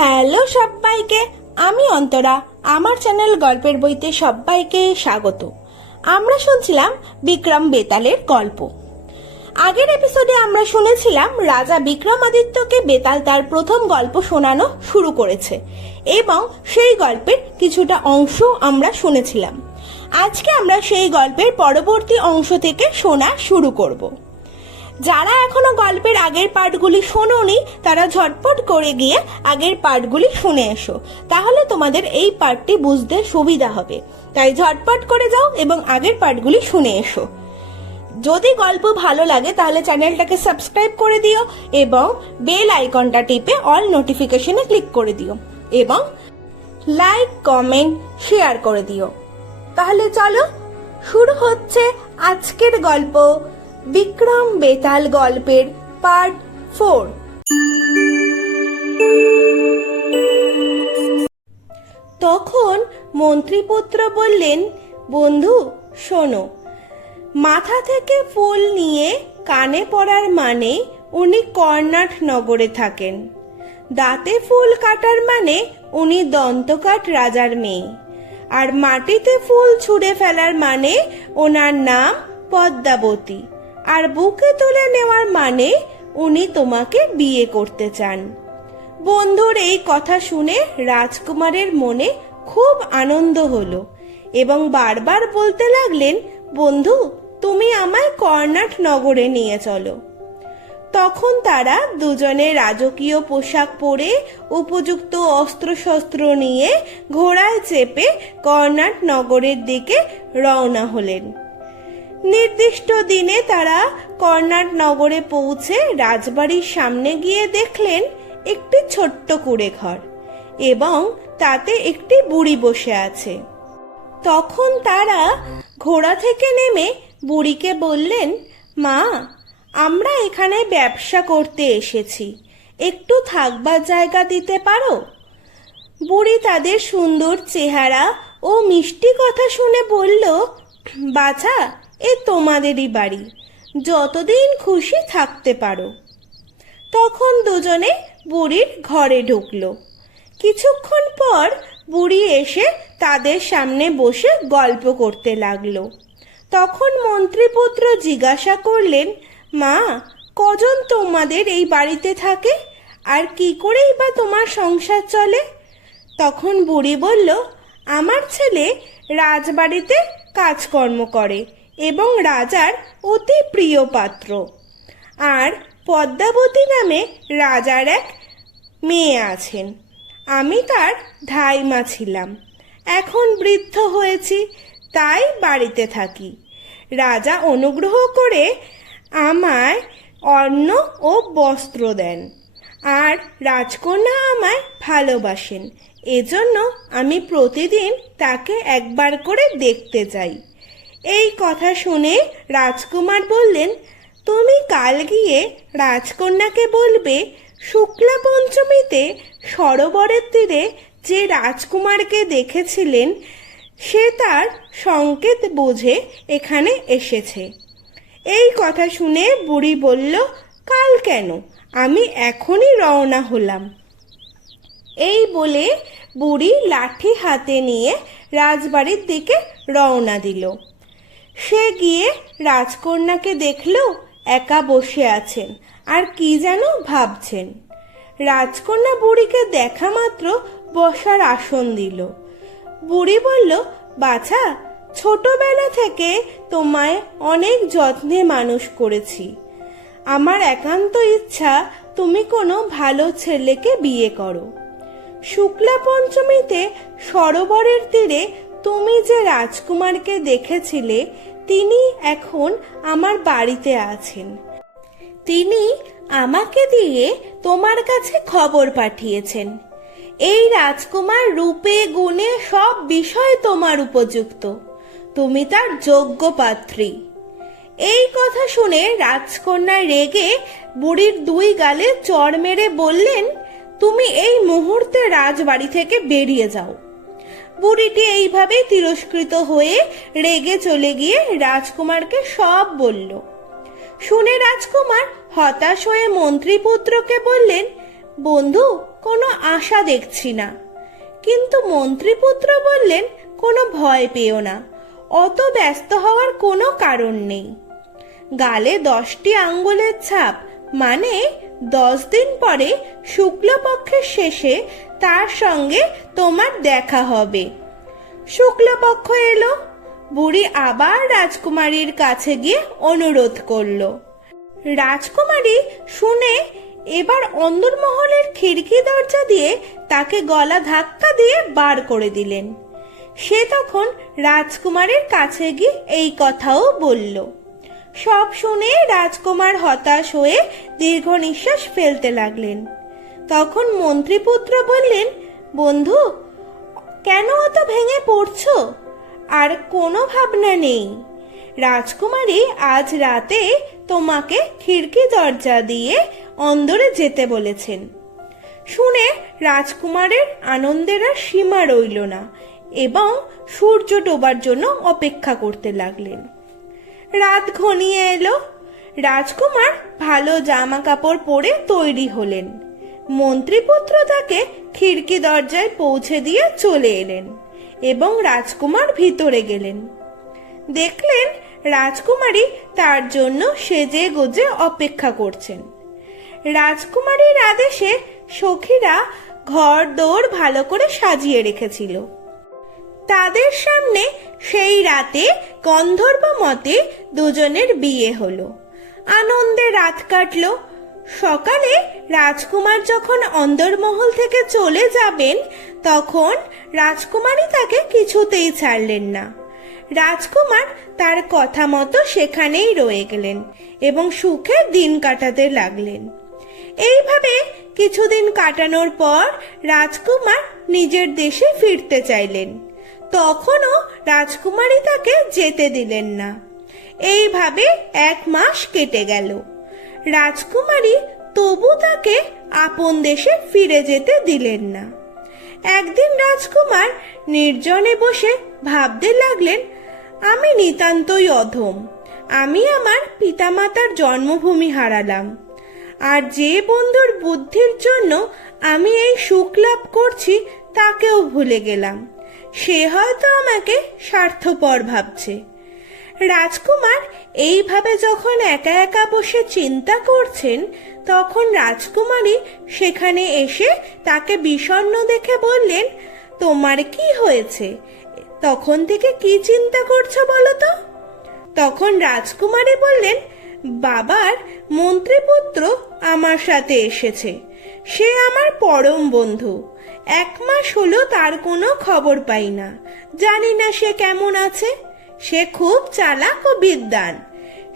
Hello সবাইকে, আমি অন্তরা। আমার চ্যানেল গল্পের বইতে সবাইকে স্বাগত। আমরা শুনছিলাম বিক্রম বেতালের গল্প। আগের এপিসোডে আমরা শুনেছিলাম রাজা বিক্রমাদিত্যকে বেতাল তার প্রথম গল্প শোনানো শুরু করেছে এবং সেই গল্পের কিছুটা অংশ আমরা শুনেছিলাম। আজকে আমরা সেই গল্পের পরবর্তী অংশ থেকে শোনা শুরু করব। যারা এখনো গল্পের আগের পার্টগুলি শোনোনি তারা ঝটপট করে গিয়ে আগের পার্টগুলি শুনে এসো, তাহলে তোমাদের এই পার্টটি বুঝতে সুবিধা হবে। তাই ঝটপট করে যাও এবং আগের পার্টগুলি শুনে এসো। যদি গল্প ভালো লাগে তাহলে চ্যানেলটাকে সাবস্ক্রাইব করে দিও এবং বেল আইকনটা টিপে অল নোটিফিকেশনে ক্লিক করে দিও এবং লাইক, কমেন্ট, শেয়ার করে দিও। তাহলে চলো শুরু হচ্ছে আজকের গল্প, বিক্রম বেতাল গল্পের পার্ট 4। তখন মন্ত্রীপুত্র বললেন, বন্ধু শোনো, মাথা থেকে ফুল নিয়ে কানে পড়ার মানে উনি কর্ণাট নগরে থাকেন। দাঁতে ফুল কাটার মানে উনি দন্তকাট রাজার মেয়ে। আর মাটিতে ফুল ছুঁড়ে ফেলার মানে ওনার নাম পদ্মাবতী। আর বুকে তুলে নেওয়ার মানে উনি তোমাকে বিয়ে করতে চান। বন্ধুর এই কথা শুনে রাজকুমারের মনে খুব আনন্দ হলো এবং বারবার বলতে লাগলেন, বন্ধু তুমি আমায় কর্ণাট নগরে নিয়ে চলো। তখন তারা দুজনে রাজকীয় পোশাক পরে উপযুক্ত অস্ত্রশস্ত্র নিয়ে ঘোড়ায় চেপে কর্ণাট নগরের দিকে রওনা হলেন। নির্দিষ্ট দিনে তারা কর্ণাট নগরে পৌঁছে রাজবাড়ির সামনে গিয়ে দেখলেন একটি ছোট্ট কুঁড়ে ঘর এবং তাতে একটি বুড়ি বসে আছে। তখন তারা ঘোড়া থেকে নেমে বুড়িকে বললেন, মা আমরা এখানে ব্যবসা করতে এসেছি, একটু থাকবার জায়গা দিতে পারো? বুড়ি তাদের সুন্দর চেহারা ও মিষ্টি কথা শুনে বলল, বাছা এ তোমাদেরই বাড়ি, যতদিন খুশি থাকতে পারো। তখন দুজনে বুড়ির ঘরে ঢুকলো। কিছুক্ষণ পর বুড়ি এসে তাদের সামনে বসে গল্প করতে লাগলো। তখন মন্ত্রীপুত্র জিজ্ঞাসা করলেন, মা কজন তোমাদের এই বাড়িতে থাকে আর কি করেই বা তোমার সংসার চলে? তখন বুড়ি বলল, আমার ছেলে রাজবাড়িতে কাজকর্ম করে এবং রাজার অতি প্রিয় পাত্র। আর পদ্মাবতী নামে রাজার এক মেয়ে আছেন। আমি তার ধাইমা ছিলাম, এখন বৃদ্ধ হয়েছি, তাই বাড়িতে থাকি। রাজা অনুগ্রহ করে আমায় অন্ন ও বস্ত্র দেন আর রাজকন্যা আমায় ভালোবাসেন, এজন্য আমি প্রতিদিন তাকে একবার করে দেখতে যাই। এই কথা শুনে রাজকুমার বললেন, তুমি কাল গিয়ে রাজকন্যাকে বলবে শুক্লা পঞ্চমীতে সরোবরের তীরে যে রাজকুমারকে দেখেছিলেন সে তার সংকেত বুঝে এখানে এসেছে। এই কথা শুনে বুড়ি বলল, কাল কেন, আমি এখনই রওনা হলাম। এই বলে বুড়ি লাঠি হাতে নিয়ে রাজবাড়ির দিকে রওনা দিল। সে গিয়ে রাজকন্যাকে দেখল একা বসে আছেন আর কি যেন ভাবছেন। রাজকন্যা বুড়িকে দেখা মাত্র বসার আসন দিল। বুড়ি বলল, বাছা ছোটবেলা থেকে তোমায় অনেক যত্নে মানুষ করেছি। আমার একান্ত ইচ্ছা তুমি কোনো ভালো ছেলেকে বিয়ে করো। শুক্লা পঞ্চমীতে সরোবরের তীরে তুমি যে রাজকুমারকে দেখেছিলে তিনি এখন আমার বাড়িতে আছেন। তিনি আমাকে দিয়ে তোমার কাছে খবর পাঠিয়েছেন। এই রাজকুমার রূপে গুণে সব বিষয় তোমার উপযুক্ত, তুমি তার যোগ্য পাত্রী। এই কথা শুনে রাজকন্যা রেগে বুড়ির দুই গালে চড় মেরে বললেন, তুমি এই মুহূর্তে রাজবাড়ি থেকে বেরিয়ে যাও। বুড়িটি এইভাবে তিরস্কৃত হয়ে রেগে চলে গিয়ে রাজকুমারকে সব বলল। শুনে রাজকুমার হতাশ হয়ে মন্ত্রীপুত্রকে বললেন, বন্ধু কোনো আশা দেখছি না। কিন্তু মন্ত্রীপুত্র বললেন, কোনো ভয় পেও না, অত ব্যস্ত হওয়ার কোনো কারণ নেই। গালে 10টি আঙ্গুলের ছাপ, মানে 10 দিন পরে শুক্লপক্ষের শেষে তার সঙ্গে তোমার দেখা হবে। শুক্লপক্ষ এলো, বুড়ি আবার রাজকুমারীর কাছে গিয়ে অনুরোধ করলো। রাজকুমারী শুনে এবার অন্দরমহলের খিড়কি দরজা দিয়ে তাকে গলা ধাক্কা দিয়ে বার করে দিলেন। সে তখন রাজকুমারের কাছে গিয়ে এই কথাও বলল। সব শুনে রাজকুমার হতাশ হয়ে দীর্ঘ নিঃশ্বাস ফেলতে লাগলেন। তখন মন্ত্রীপুত্র বললেন, বন্ধু, কেন অত ভেঙে পড়ছো? আর কোনো ভাবনা নেই, রাজকুমারী আজ রাতে তোমাকে খিড়কি দরজা দিয়ে অন্দরে যেতে বলেছেন। শুনে রাজকুমারের আনন্দের আর সীমা রইল না এবং সূর্য ডোবার জন্য অপেক্ষা করতে লাগলেন। রাত ঘনিয়ে এলো। রাজকুমার ভালো জামা কাপড় পরে তৈরি হলেন। মন্ত্রীপুত্র তাকে খিড়কি দরজায় পৌঁছে দিয়ে চলে এলেন এবং রাজকুমার ভিতরে গেলেন। দেখলেন রাজকুমারী তার জন্য সেজে গোজে অপেক্ষা করছেন। রাজকুমারীর আদেশে সখীরা ঘর দোর ভালো করে সাজিয়ে রেখেছিল। তাদের সামনে সেই রাতে গন্ধর্ব মতে দুজনের বিয়ে হলো। আনন্দে রাত কাটলো। সকালে রাজকুমার যখন অন্দরমহল থেকে চলে যাবেন, তখন রাজকুমারী তাকে কিছুতেই ছাড়লেন না। রাজকুমার তার কথা মতো সেখানেই রয়ে গেলেন এবং সুখে দিন কাটাতে লাগলেন। এইভাবে কিছুদিন কাটানোর পর রাজকুমার নিজের দেশে ফিরতে চাইলেন। তখনও রাজকুমারী তাকে যেতে দিলেন না। এইভাবে 1 মাস কেটে গেল। রাজকুমারী তবু তাকে আপন দেশে ফিরে যেতে দিলেন না। একদিন রাজকুমার নির্জনে বসে ভাবতে লাগলেন, আমি নিতান্তই অধম। আমি আমার পিতামাতার জন্মভূমি হারালাম, আর যে বন্ধুর বুদ্ধির জন্য আমি এই সুখ লাভ করছি তাকেও ভুলে গেলাম। সে হয়তো আমাকে স্বার্থপর ভাবছে। রাজকুমার এইভাবে যখন একা একা বসে চিন্তা করছেন, তখন রাজকুমারী সেখানে এসে তাকে বিষণ্ণ দেখে বললেন, তোমার কি হয়েছে? তখন থেকে কি চিন্তা করছো বলো তো? তখন রাজকুমারী বললেন, বাবার মন্ত্রীপুত্র আমার সাথে এসেছে। সে আমার পরম বন্ধু। 1 মাস হলো তার কোনো খবর পাই না। জানি না সে কেমন আছে। সে খুব চালাক ও বিদ্বান।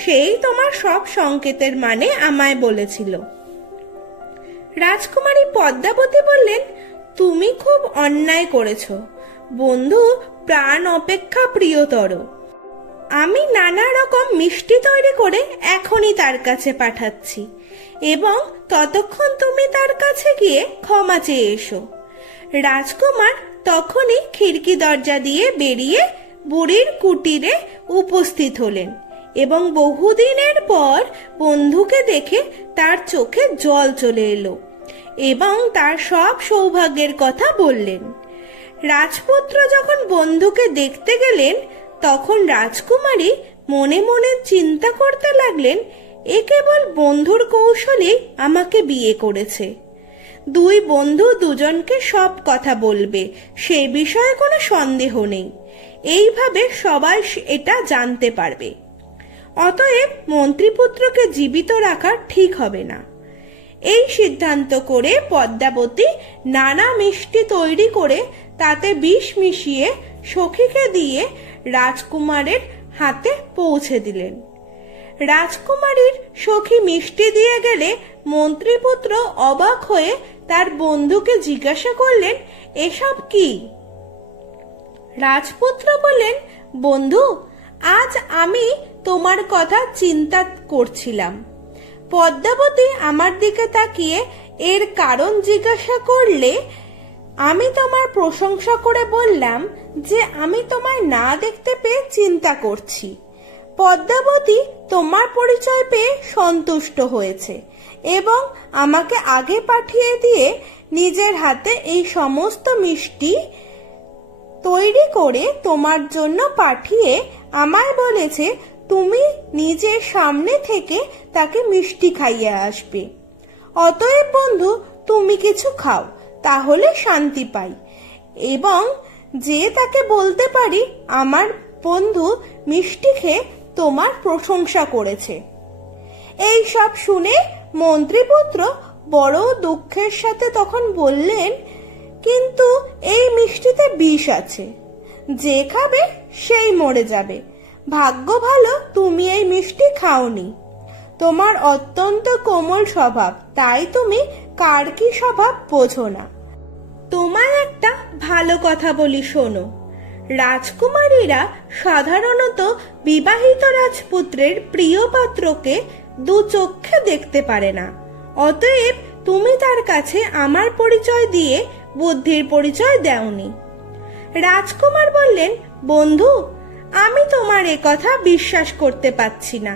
সেই তোমার সব সংকেতের মানে আমায় বলেছিল। রাজকুমারী পদ্মাবতী বললেন, তুমি খুব অন্যায় করেছো। বন্ধু প্রাণ অপেক্ষা প্রিয়তর। আমি নানা রকম মিষ্টি তৈরি করে এখনই তার কাছে পাঠাচ্ছি এবং ততক্ষণ তুমি তার কাছে গিয়ে ক্ষমা চেয়ে এসো। রাজকুমার তখনই খিড়কি দরজা দিয়ে বেরিয়ে বুড়ির কুটিরে উপস্থিত হলেন এবং বহুদিনের পর বন্ধুকে দেখে তার চোখে জল চলে এলো এবং তার সব সৌভাগ্যের কথা বললেন। রাজপুত্র যখন বন্ধুকে দেখতে গেলেন, তখন রাজকুমারী মনে মনে চিন্তা করতে লাগলেন, এ কেবল বন্ধুর কৌশলেই আমাকে বিয়ে করেছে। 2 বন্ধু দুজনকে সব কথা বলবে, সে বিষয়ে কোনো সন্দেহ নেই। এইভাবে সবাই এটা জানতে পারবে। অতএব মন্ত্রীপুত্রকে জীবিত রাখা ঠিক হবে না। এই সিদ্ধান্ত করে পদ্মাবতী নানা মিষ্টি তৈরি করে তাতে বিষ মিশিয়ে সখীকে দিয়ে রাজকুমারের হাতে পৌঁছে দিলেন। রাজকুমারীর সখী মিষ্টি দিয়ে গেলে মন্ত্রীপুত্র অবাক হয়ে তার বন্ধুকে জিজ্ঞাসা করলেন, এসব কি? রাজপুত্র বললেন, বন্ধু, আজ আমি তোমার কথা চিন্তা করছিলাম। পদ্মাবতী আমার দিকে তাকিয়ে এর কারণ জিজ্ঞাসা করলে আমি তোমার প্রশংসা করে বললাম যে আমি তোমায় না দেখতে পেয়ে চিন্তা করছি। পদ্মাবতী তোমার পরিচয় পেয়ে সন্তুষ্ট হয়েছে এবং আমাকে আগে পাঠিয়ে দিয়ে নিজের হাতে এই সমস্ত মিষ্টি তৈরি করে তোমার জন্য পাঠিয়ে আমায় বলেছে তুমি নিজের সামনে থেকে তাকে মিষ্টি খাইয়ে আসবে। অতএব বন্ধু, তুমি কিছু খাও, তাহলে শান্তি পাই এবং যে তাকে বলতে পারি আমার বন্ধু মিষ্টি খেয়ে তোমার প্রশংসা করেছে। এই সব শুনে মন্ত্রীপুত্র বড় দুঃখের সাথে তখন বললেন, কিন্তু এই মিষ্টিতে বিষ আছে, যে খাবে সেই মরে যাবে। ভাগ্য ভালো তুমি এই মিষ্টি খাওনি। তোমার অত্যন্ত কোমল স্বভাব, তাই তুমি কার কি স্বভাব বোঝো না। তোমার একটা ভালো কথা বলি শোনো, রাজকুমারীরা সাধারণত বিবাহিত রাজপুত্রের প্রিয় পাত্রকে দু চক্ষে দেখতে পারে না। অতএব তুমি তার কাছে আমার পরিচয় দিয়ে বুদ্ধির পরিচয় দেওনি। রাজকুমার বললেন, বন্ধু, আমি তোমার এ কথা বিশ্বাস করতে পারছি না।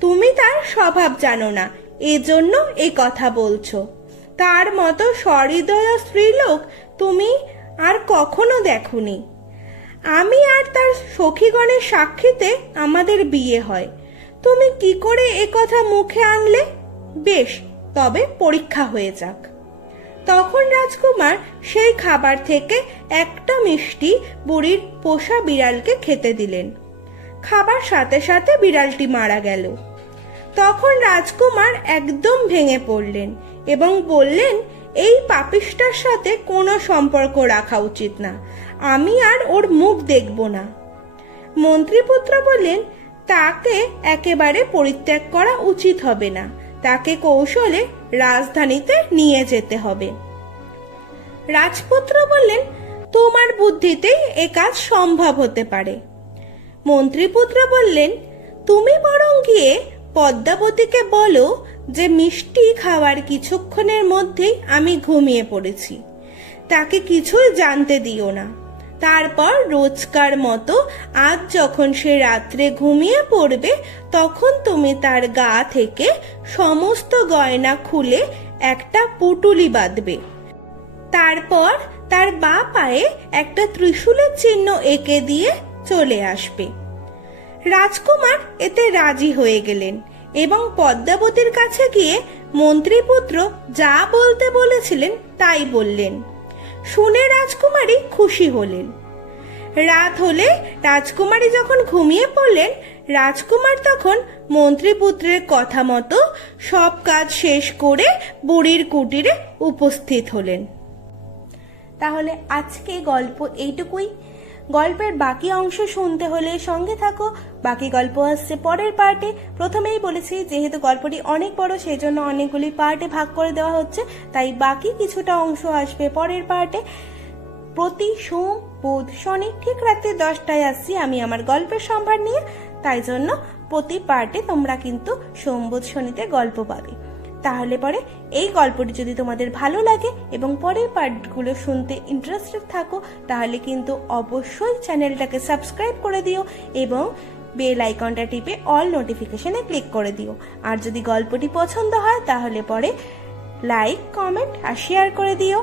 তুমি তার স্বভাব জানো না, এজন্য এ কথা বলছো। তার মতো সহৃদয় স্ত্রীলোক তুমি আর কখনো দেখোনি। আমি আর তার সখীগণের সাক্ষীতে আমাদের বিয়ে হয়। তুমি কি করে এ কথা মুখে আনলে? বেশ, তবে পরীক্ষা হয়ে যাক। তখন রাজকুমার সেই খাবার থেকে একটা মিষ্টি বুড়ির পোষা বিড়ালকে খেতে দিলেন। খাবার সাথে সাথে বিড়ালটি মারা গেল। তখন রাজকুমার একদম ভেঙে পড়লেন এবং বললেন, এই পাপিষ্টার সাথে কোনো সম্পর্ক রাখা উচিত না, আমি আর ওর মুখ দেখব না। মন্ত্রীপুত্র বললেন, তাকে একেবারে পরিত্যাগ করা উচিত হবে না, তাকে কৌশলে রাজধানীতে নিয়ে যেতে হবে। রাজপুত্র বললেন, তোমার বুদ্ধিতেই এ কাজ সম্ভব হতে পারে। মন্ত্রীপুত্র বললেন, তুমি বরং গিয়ে পদ্মাবতীকে বলো যে মিষ্টি খাওয়ার কিছুক্ষণের মধ্যেই আমি ঘুমিয়ে পড়েছি, তাকে কিছুই জানতে দিও না। তারপর রোজকার মতো আজ যখন সে রাত্রে ঘুমিয়ে পড়বে, তখন তুমি তার গা থেকে সমস্ত গয়না খুলে একটা পুটুলি বাঁধবে। তারপর তার বা পায়ে একটা ত্রিশূলের চিহ্ন এঁকে দিয়ে চলে আসবে। রাজকুমার এতে রাজি হয়ে গেলেন এবং পদ্মাবতীর কাছে গিয়ে মন্ত্রীপুত্র যা বলতে বলেছিলেন তাই বললেন। শুনে রাজকুমারী খুশি হলেন। রাত হলে রাজকুমারী যখন ঘুমিয়ে পড়লেন, রাজকুমার তখন মন্ত্রীপুত্রের কথা মতো সব কাজ শেষ করে বুড়ির কুটিরে উপস্থিত হলেন। তাহলে আজকে গল্প এইটুকুই। গল্পের বাকি অংশ শুনতে হলে সঙ্গে থাকো, বাকি গল্প আসছে পরের পার্টে। প্রথমেই বলেছি যেহেতু গল্পটি অনেক বড়, সেই জন্য অনেকগুলি পার্টে ভাগ করে দেওয়া হচ্ছে, তাই বাকি কিছুটা অংশ আসবে পরের পার্টে। প্রতি সোম, বুধ, শনি ঠিক রাত্রি 10টায় আসছি আমি আমার গল্পের সম্ভার নিয়ে, তাই জন্য প্রতি পার্টে তোমরা কিন্তু সোম, বুধ, শনিতে গল্প পাবে। তাহলে পরে এই গল্পটি যদি তোমাদের ভালো লাগে এবং পরের পার্টগুলো শুনতে ইন্টারেস্টেড থাকো, তাহলে কিন্তু অবশ্যই চ্যানেলটাকে সাবস্ক্রাইব করে দিও এবং বেল আইকনটা টিপে অল নোটিফিকেশনে ক্লিক করে দিও। আর যদি গল্পটি পছন্দ হয় তাহলে পরে লাইক, কমেন্ট আর শেয়ার করে দিও।